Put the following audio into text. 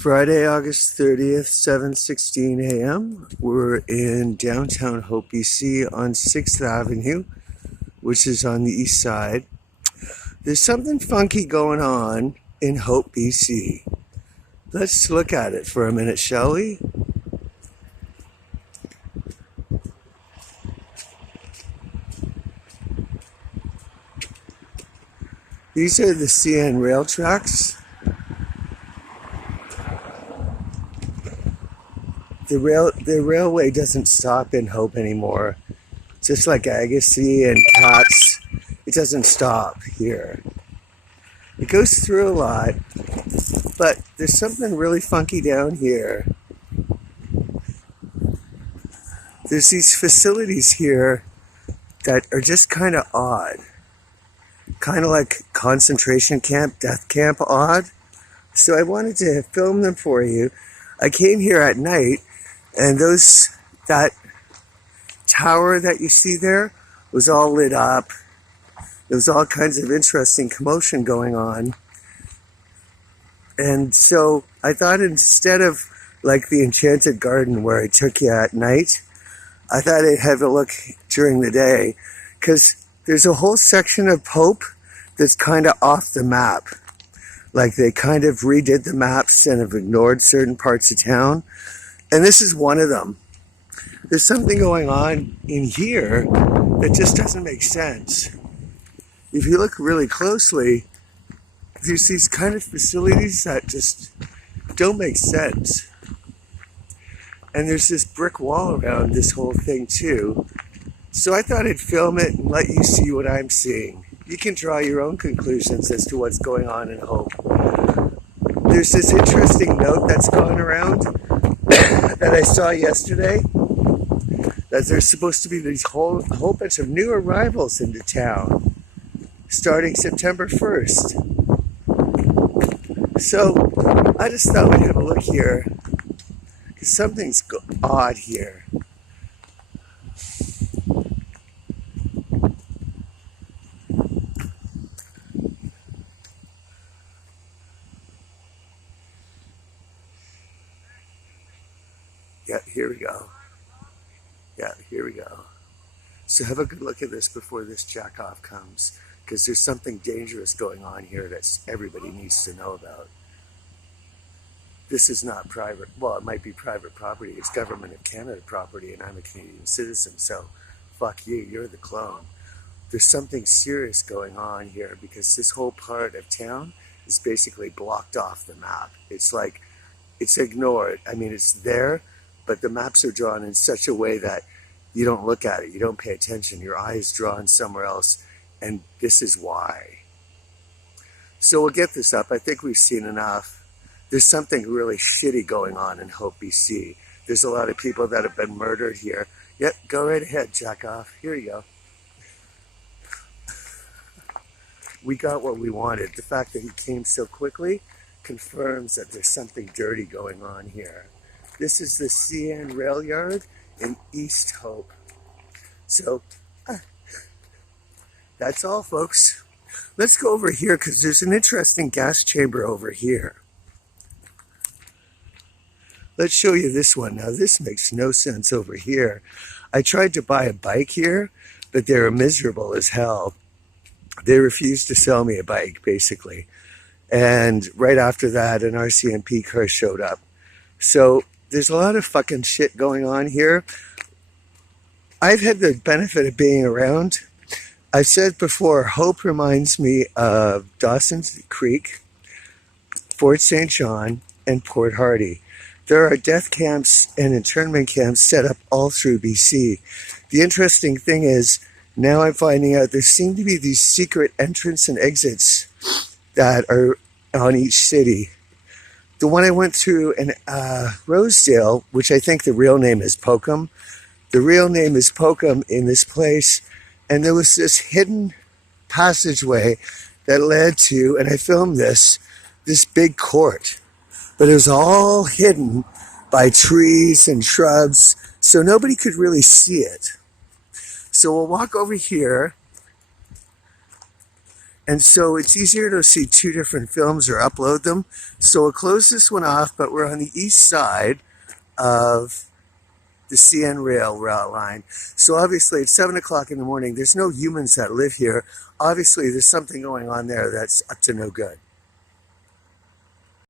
Friday, August 30th, 7:16 a.m. We're in downtown Hope, BC on 6th Avenue, which is on the east side. There's something funky going on in Hope, BC. Let's look at it for a minute, shall we? These are the CN rail tracks. The railway doesn't stop in Hope anymore. Just like Agassiz and Katz, it doesn't stop here. It goes through a lot, but there's something really funky down here. There's these facilities here that are just kind of odd. Kind of like concentration camp, death camp odd. So I wanted to film them for you. I came here at night, and that tower that you see there was all lit up. There was all kinds of interesting commotion going on. And so I thought, instead of like the Enchanted Garden where I took you at night, I thought I'd have a look during the day, because there's a whole section of Hope that's kind of off the map. Like they kind of redid the maps and have ignored certain parts of town. And this is one of them. There's something going on in here that just doesn't make sense. If you look really closely, there's these kind of facilities that just don't make sense. And there's this brick wall around this whole thing too. So I thought I'd film it and let you see what I'm seeing. You can draw your own conclusions as to what's going on in Hope. There's this interesting note that's going around that I saw yesterday, that there's supposed to be these whole bunch of new arrivals into town starting September 1st. So I just thought we'd have a look here, because something's odd here. Yeah, here we go. So have a good look at this before this jack-off comes, because there's something dangerous going on here that everybody needs to know about. This is not private, well, it might be private property. It's Government of Canada property, and I'm a Canadian citizen, so fuck you, you're the clone. There's something serious going on here, because this whole part of town is basically blocked off the map. It's like, it's ignored. I mean, it's there, but the maps are drawn in such a way that you don't look at it, you don't pay attention, your eye is drawn somewhere else, and this is why. So we'll get this up. I think we've seen enough. There's something really shitty going on in Hope, BC. There's a lot of people that have been murdered here. Yep, go right ahead, jack off. Here you go. We got what we wanted. The fact that he came so quickly confirms that there's something dirty going on here. This is the CN Rail Yard in East Hope. So, that's all, folks. Let's go over here, because there's an interesting gas chamber over here. Let's show you this one. Now, this makes no sense over here. I tried to buy a bike here, but they were miserable as hell. They refused to sell me a bike, basically. And right after that, an RCMP car showed up. So there's a lot of fucking shit going on here. I've had the benefit of being around. I've said before, Hope reminds me of Dawson's Creek, Fort St. John, and Port Hardy. There are death camps and internment camps set up all through BC. The interesting thing is, now I'm finding out there seem to be these secret entrance and exits that are on each city. The one I went through in Rosedale, which I think the real name is Pokum. The real name is Pokum in this place. And there was this hidden passageway that led to, and I filmed this big court. But it was all hidden by trees and shrubs, so nobody could really see it. So we'll walk over here, And so it's easier to see two different films or upload them. So we'll close this one off, but we're on the east side of the CN rail route line. So obviously it's 7 o'clock in the morning. There's no humans that live here. Obviously there's something going on there that's up to no good.